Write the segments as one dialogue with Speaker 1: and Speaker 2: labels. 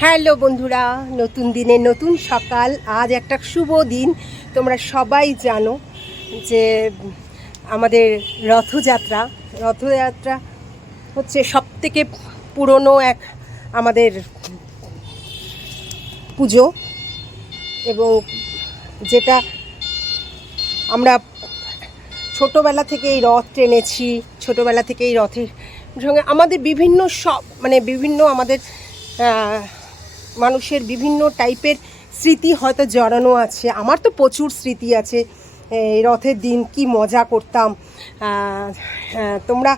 Speaker 1: Hello বন্ধুরা, নতুন দিনে নতুন সকাল, আজ একটা শুভ দিন। তোমরা সবাই জানো যে আমাদের রথযাত্রা রথযাত্রা হচ্ছে সব থেকে পুরনো এক আমাদের পুজো এবং যেটা আমরা ছোটোবেলা থেকে এই রথ টেনেছি, ছোটোবেলা থেকে এই রথের সঙ্গে আমাদের বিভিন্ন সব মানে বিভিন্ন আমাদের মানুষের বিভিন্ন টাইপের স্মৃতি হয়তো জড়ানো আছে। আমার তো প্রচুর স্মৃতি আছে রথের দিন কি মজা করতাম। তোমরা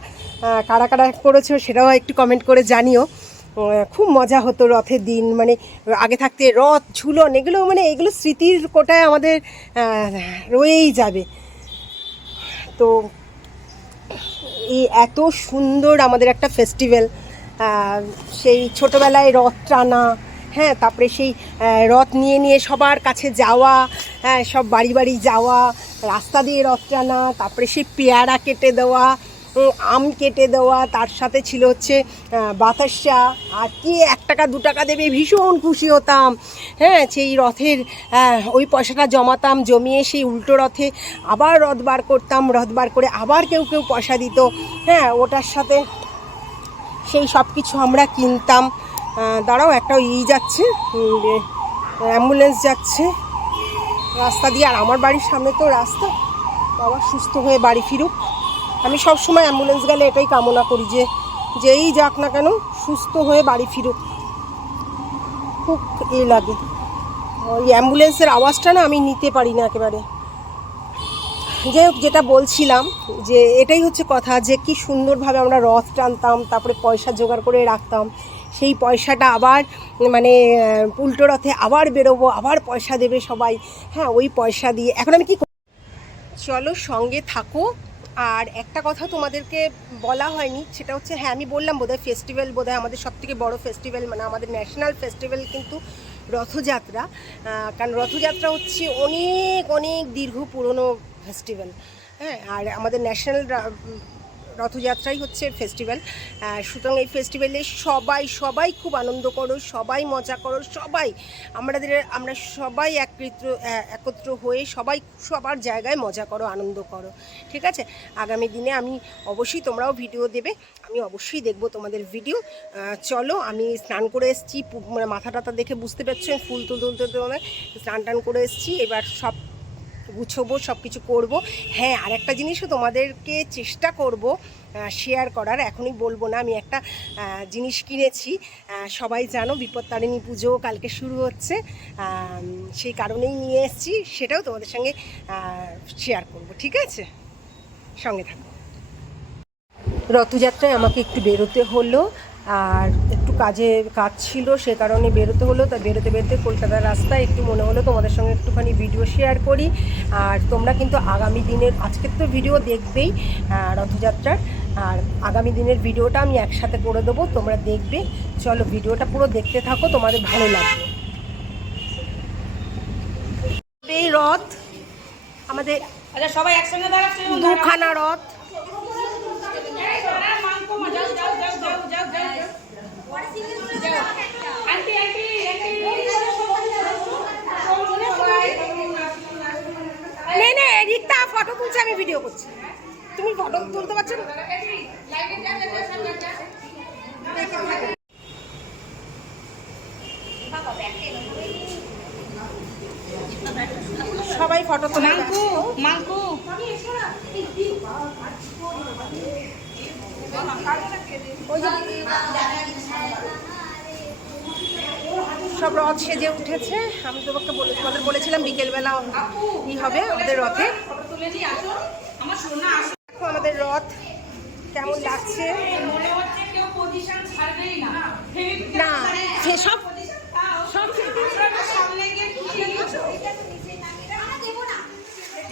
Speaker 1: কারা কারা করেছ সেটাও একটু কমেন্ট করে জানিও। খুব মজা হতো রথের দিন মানে আগে থাকতে রথ, ঝুলন, এগুলো মানে এগুলো স্মৃতির কোটায় আমাদের রয়েই যাবে। তো এই এত সুন্দর আমাদের একটা ফেস্টিভ্যাল সেই ছোটোবেলায় রথ টানা হ্যাঁ তারপরে সেই রথ নিয়ে নিয়ে সবার কাছে যাওয়া হ্যাঁ সব বাড়ি বাড়ি যাওয়া, রাস্তা দিয়ে রথ টানা, তারপরে সেই পেয়ারা কেটে দেওয়া আম কেটে দেওয়া, তার সাথে ছিল হচ্ছে বাতাসা, আর কি এক টাকা, দু টাকা দেবে, ভীষণ খুশি হতাম। হ্যাঁ সেই রথের ওই পয়সাটা জমাতাম, জমিয়ে সেই উল্টো রথে আবার রথ বার করতাম, রথ বার করে আবার কেউ কেউ পয়সা দিত। হ্যাঁ ওটার সাথে সেই সব কিছু আমরা কিনতাম। দাঁড়াও, একটা ই যাচ্ছে অ্যাম্বুলেন্স যাচ্ছে। রাস্তা দিয়ে, আর আমার বাড়ির সামনে তো রাস্তা। বাবা সুস্থ হয়ে বাড়ি ফিরুক। আমি সব সময় অ্যাম্বুলেন্স গেলে এটাই কামনা করি যে, যেই যাক না কেন, সুস্থ হয়ে বাড়ি ফিরুক। খুব এ লাগে। ওই অ্যাম্বুলেন্সের আওয়াজটা না আমি নিতে পারি না একেবারে। যাই হোক, যেটা বলছিলাম যে, এটাই হচ্ছে কথা যে, কি সুন্দরভাবে আমরা রথ টানতাম, তারপরে পয়সা জোগাড় করে রাখতাম। সেই পয়সাটা আবার মানে উল্টো রথে আবার বেরোবো, আবার পয়সা দেবে সবাই। হ্যাঁ ওই পয়সা দিয়ে। এখন আমি কি চলো সঙ্গে থাকো। আর একটা কথা তোমাদেরকে বলা হয়নি, সেটা হচ্ছে হ্যাঁ আমি বললাম বোধহয় ফেস্টিভ্যাল বোধহয় আমাদের সব থেকে বড়ো ফেস্টিভ্যাল মানে আমাদের ন্যাশনাল ফেস্টিভ্যাল কিন্তু রথযাত্রা। কারণ রথযাত্রা হচ্ছে অনেক অনেক দীর্ঘ পুরনো ফেস্টিভ্যাল হ্যাঁ আর আমাদের ন্যাশনাল রথযাত্রাই হচ্ছে ফেস্টিভ্যাল সুতরাং এই ফেস্টিভ্যালে সবাই সবাই খুব আনন্দ করো, সবাই মজা করো, সবাই আমাদের, আমরা সবাই একত্র একত্র হয়ে সবাই সবার জায়গায় মজা করো, আনন্দ করো। ঠিক আছে? আগামী দিনে আমি অবশ্যই তোমরাও ভিডিও দেবে, আমি অবশ্যই দেখব তোমাদের ভিডিও চলো, আমি স্নান করে এসেছি মানে মাথা টাথা দেখে বুঝতে পারছ, ফুল তুল তুলতে তুলতে স্নান টান করে এসেছি। এবার সব গুছোবো সব কিছু করব। হ্যাঁ আর একটা জিনিসও তোমাদেরকে চেষ্টা করব শেয়ার করার। এখনই বলব না, আমি একটা জিনিস কিনেছি। সবাই জানো বিপত্তারিণী পুজো কালকে শুরু হচ্ছে। সেই কারণেই নিয়ে এসেছি, সেটাও তোমাদের সঙ্গে শেয়ার করব, ঠিক আছে? সঙ্গে থাকো। রথযাত্রায় আমাকে একটু বেরোতে হলো, আর কাজে কাজ ছিল সে কারণে বেরোতে হলো। তা বেরোতে বেরোতে কলকাতার রাস্তায় একটু মনে হলো তোমাদের সঙ্গে একটুখানি ভিডিও শেয়ার করি। আর তোমরা কিন্তু আগামী দিনের আজকের তো ভিডিও দেখবেই রথযাত্রার। আর আগামী দিনের ভিডিওটা আমি একসাথে করে দেবো তোমরা দেখবে। চলো ভিডিওটা পুরো দেখতে থাকো তোমাদের ভালো লাগবে। এই রথ আমাদের
Speaker 2: আচ্ছা সবাই একসঙ্গে
Speaker 1: দুখানা রথ। নেই ফটো তুলছে আমি ভিডিও করছি। তুমি ফটো তুলতে পারছ না? সবাই ফটো তোলে
Speaker 2: মাঙ্কু মাঙ্কু
Speaker 1: ওই সব রথ সেজে উঠেছে। আমি তোমাকে তোমাদের বলেছিলাম বিকেলবেলা ই হবে আমাদের রথে। দেখো আমাদের রথ কেমন লাগছে।
Speaker 2: পজিশন না
Speaker 1: না সে সব
Speaker 2: সব সামনে গিয়ে কি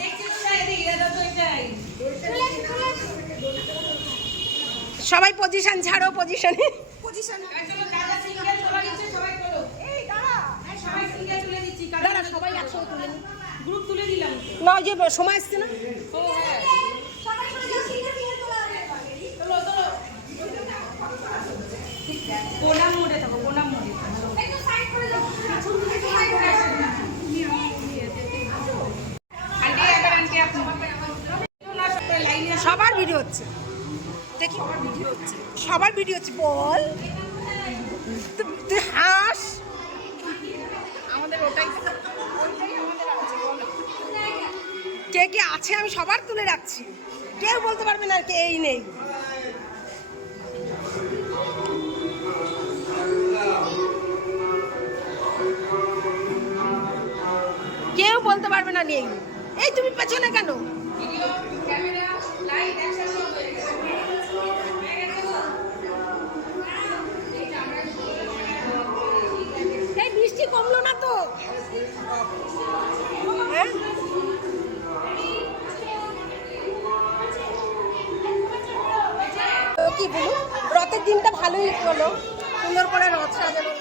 Speaker 2: দেখছি তো না, এদিকে, এটা তো এটাই।
Speaker 1: সবাই পজিশন ছাড়ো পজিশনে
Speaker 2: চলো, সবাই তুলে দিলাম।
Speaker 1: না যে সময় আসছে না?
Speaker 2: কোনা সবার ভিডিও হচ্ছে। দেখি।
Speaker 1: সবার ভিডিও হচ্ছে বল। কে কে আছে আমি সবার তুলে রাখছি। কেউ বলতে পারবে না কে এই নেই। কেউ বলতে পারবে না নেই। এই তুমি পেছনে কেন? বলুন। রথের দিনটা ভালোই হলো। সুন্দর করে রথ সাজানো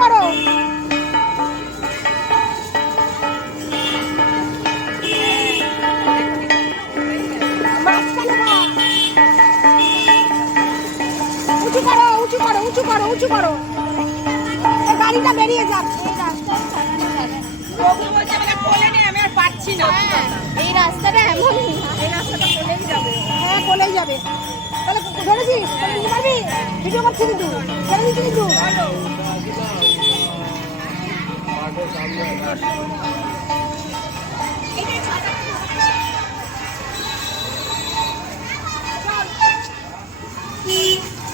Speaker 1: করো। উঁচু করো উঁচু করো উঁচু করো উঁচু করো। গাড়িটা বেরিয়ে যাক।
Speaker 2: পাচ্ছি না।
Speaker 3: এই রাস্তাটা এমনই
Speaker 2: এই রাস্তাটা কোলেই যাবে।
Speaker 1: হ্যাঁ বলেই যাবে। তাহলে নিতে ভিডিও করছি কিন্তু। কিন্তু?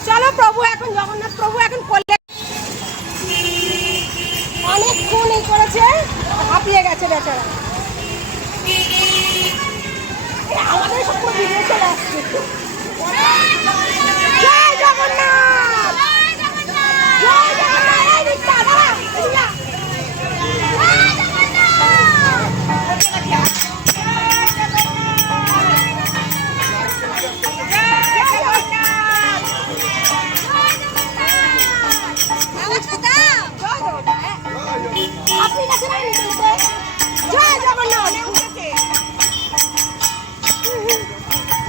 Speaker 1: চলো প্রভু, এখন জগন্নাথ প্রভু এখন করলে অনেকক্ষণ এই করেছে, হাঁপিয়ে গেছে বেচারা। আমাদের সব চলে আসছে Thank you.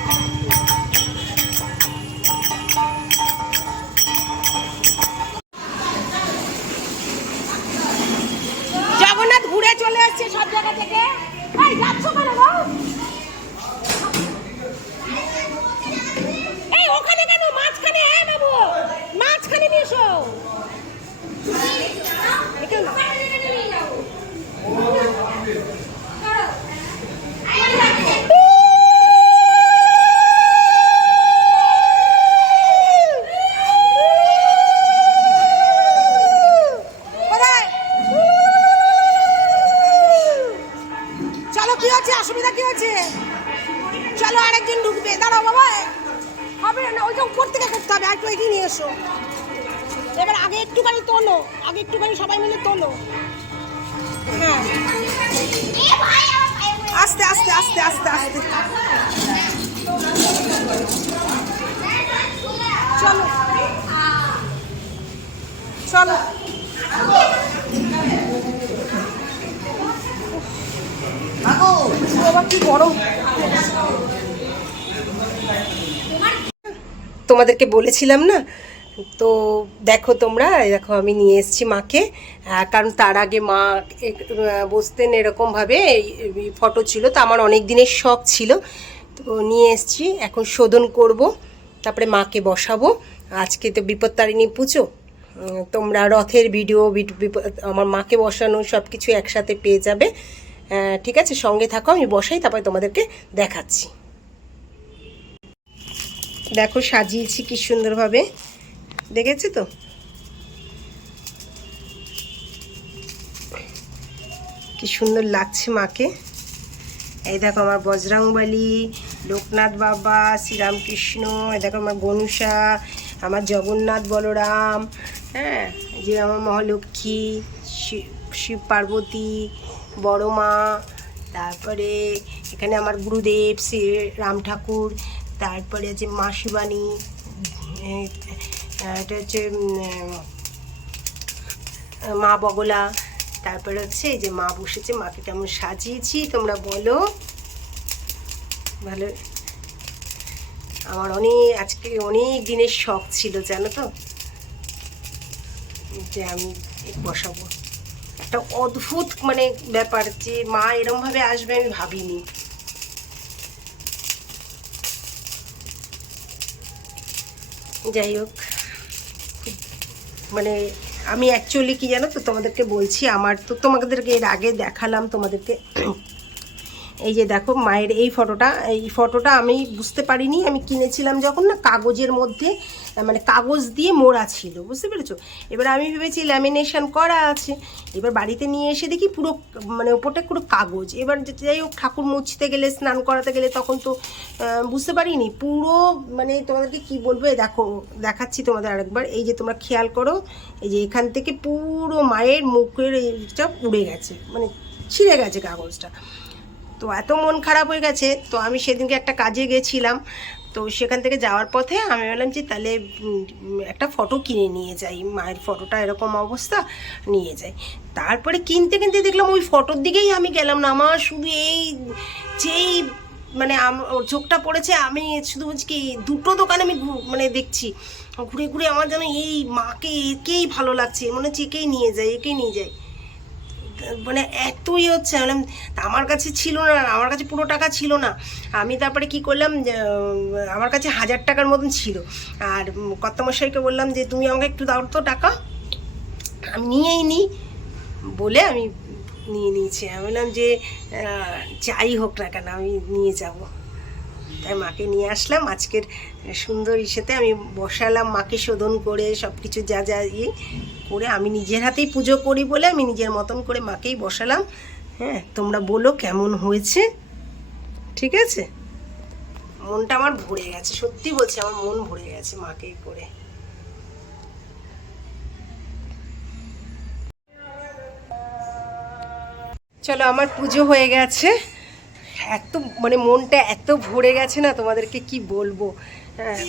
Speaker 1: আস্তে আস্তে আস্তে। চলো। চলো। কি তোমাদেরকে বলেছিলাম না তো দেখো তোমরা দেখো আমি নিয়ে এসেছি মাকে কারণ তার আগে মা বসতেন এরকমভাবে ফটো ছিল, তো আমার অনেক দিনের শখ ছিল। তো নিয়ে এসেছি, এখন শোধন করব, তারপরে মাকে বসাবো। আজকে তো বিপত্তারিণী পুজো তোমরা রথের ভিডিও আমার মাকে বসানো সব কিছু একসাথে পেয়ে যাবে। ঠিক আছে, সঙ্গে থাকো, আমি বসাই, তারপরে তোমাদেরকে দেখাচ্ছি। দেখো, সাজিয়েছি কি সুন্দরভাবে। দেখেছ তো? কি সুন্দর লাগছে মাকে। এই দেখো আমার বজরংবলী, লোকনাথ বাবা, শ্রীরামকৃষ্ণ, এই দেখো আমার গনুষা আমার জগন্নাথ বলরাম হ্যাঁ? যে আমার মহালক্ষ্মী শিব পার্বতী, বড় মা, তারপরে এখানে আমার গুরুদেব, শ্রী রাম ঠাকুর, তারপরে আছে মা শিবানী এটা হচ্ছে মা বগলা। তারপরে হচ্ছে এই যে মা বসেছে, মাকে কেমন সাজিয়েছি তোমরা বলো। ভালো। আমার অনেক, আজকে অনেক দিনের শখ ছিল, জানো তো? যে আমি বসাবো। একটা অদ্ভুত মানে ব্যাপার যে মা এরমভাবে আসবে আমি ভাবিনি। যাই হোক। মানে আমি অ্যাকচুয়ালি কি জানো তো তোমাদেরকে বলছি, আমার তো তোমাদেরকে এর আগে দেখালাম তোমাদেরকে এই যে দেখো মায়ের এই ফটোটা এই ফটোটা আমি বুঝতে পারিনি, আমি কিনেছিলাম যখন না কাগজের মধ্যে মানে কাগজ দিয়ে মোড়া ছিল, বুঝতে পেরেছ? এবার আমি ভেবেছি ল্যামিনেশন করা আছে, এবার বাড়িতে নিয়ে এসে দেখি পুরো মানে ওপরটা পুরো কাগজ, এবার যাই হোক ঠাকুর মুছতে গেলে, স্নান করাতে গেলে তখন তো বুঝতে পারিনি, পুরো মানে তোমাদেরকে কি বলব দেখো, দেখাচ্ছি তোমাদের আরেকবার, এই যে তোমরা খেয়াল করো, এই যে এখান থেকে পুরো মায়ের মুখের এইটা উড়ে গেছে মানে ছিঁড়ে গেছে কাগজটা। তো এত মন খারাপ হয়ে গেছে, তো আমি সেদিনকে একটা কাজে গেছিলাম। তো সেখান থেকে যাওয়ার পথে আমি বললাম যে তাহলে একটা ফটো কিনে নিয়ে যাই। মায়ের ফটোটা এরকম অবস্থা, নিয়ে যাই। তারপরে কিনতে কিনতে দেখলাম ওই ফটোর দিকেই আমি গেলাম না। আমার শুধু এই যেই মানে চোখটা পড়েছে, আমি শুধু বলছি কি দুটো দোকানে আমি মানে দেখছি। ঘুরে ঘুরে আমার যেন এই মাকে একেই ভালো লাগছে। মনে হচ্ছে একেই নিয়ে যাই, একেই নিয়ে যাই। মানে এতই হচ্ছে বললাম, তা আমার কাছে ছিল না আমার কাছে পুরো টাকা ছিল না। আমি তারপরে কি করলাম আমার কাছে হাজার টাকার মতন ছিল। আর কর্তামশাইকে বললাম যে তুমি আমাকে একটু দাও তো টাকা। আমি নিয়েই নিই বলে আমি নিয়ে নিয়েছি। আমি বললাম যে যাই হোক না কেন আমি নিয়ে যাব। তাই মাকে নিয়ে আসলাম। আজকের সুন্দর ইসেতে আমি বসালাম মাকে শোধন করে সব কিছু যা যা ইয়ে করে আমি নিজের হাতেই পুজো করি বলে আমি নিজের মতন করে মাকেই বসালাম। হ্যাঁ তোমরা বলো কেমন হয়েছে? ঠিক আছে? মনটা আমার ভরে গেছে, সত্যি বলছি আমার মন ভরে গেছে মাকে করে। চলো, আমার পুজো হয়ে গেছে। এত মানে মনটা এত ভরে গেছে না তোমাদেরকে কি বলব? হ্যাঁ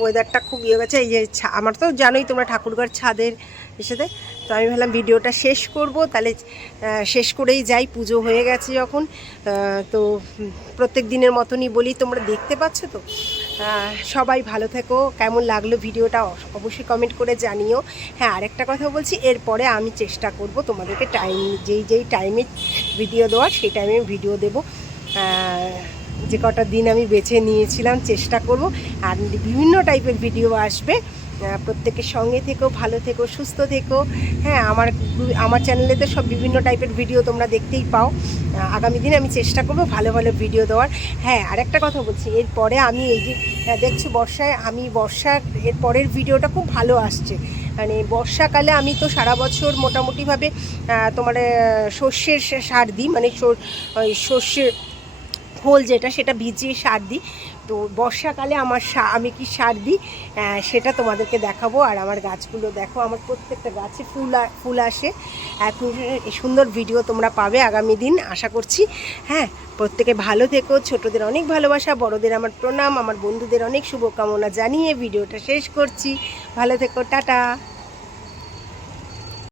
Speaker 1: ওয়েদারটা খুব ইয়ে গেছে, এই যে আমার তো জানোই তোমরা ঠাকুরঘর ছাদের এসেতে, তো আমি ভাবলাম ভিডিওটা শেষ করব, তাহলে শেষ করেই যাই, পুজো হয়ে গেছে যখন তো প্রত্যেক দিনের মতনই বলি, তোমরা দেখতে পাচ্ছ তো? সবাই ভালো থেকো, কেমন লাগল ভিডিওটা অবশ্যই কমেন্ট করে জানিও। হ্যাঁ আরেকটা কথা বলছি, এরপরে আমি চেষ্টা করব তোমাদেরকে টাইম যেই যেই টাইমে ভিডিও দেওয়ার, সেই টাইমে ভিডিও দেবো। যে কটা দিন আমি বেছে নিয়েছিলাম, চেষ্টা করব। আর বিভিন্ন টাইপের ভিডিও আসবে। প্রত্যেকের সঙ্গে থেকো, ভালো থেকো, সুস্থ থেকো। হ্যাঁ আমার আমার চ্যানেলে তো সব বিভিন্ন টাইপের ভিডিও তোমরা দেখতেই পাও। আগামী দিনে আমি চেষ্টা করব ভালো ভালো ভিডিও দেওয়ার। হ্যাঁ আরেকটা কথা বলছি, এরপরে আমি এই যে দেখছি বর্ষায়, আমি বর্ষার এর পরের ভিডিওটা খুব ভালো আসছে। মানে বর্ষাকালে আমি তো সারা বছর মোটামুটিভাবে তোমার শস্যের সার দিই। মানে সর- ওই শস্যের খোল যেটা, সেটা ভিজিয়ে সার দিই। তো বর্ষাকালে আমার আমি কি সার দিই? সেটা তোমাদেরকে দেখাবো। আর আমার গাছগুলো দেখো, আমার প্রত্যেকটা গাছে ফুল ফুল আসে। সুন্দর ভিডিও তোমরা পাবে আগামী দিন, আশা করছি। হ্যাঁ প্রত্যেকে ভালো থেকো। ছোটদের অনেক ভালোবাসা, বড়দের আমার প্রণাম। আমার বন্ধুদের অনেক শুভকামনা জানিয়ে ভিডিওটা শেষ করছি। ভালো থেকো, টাটা।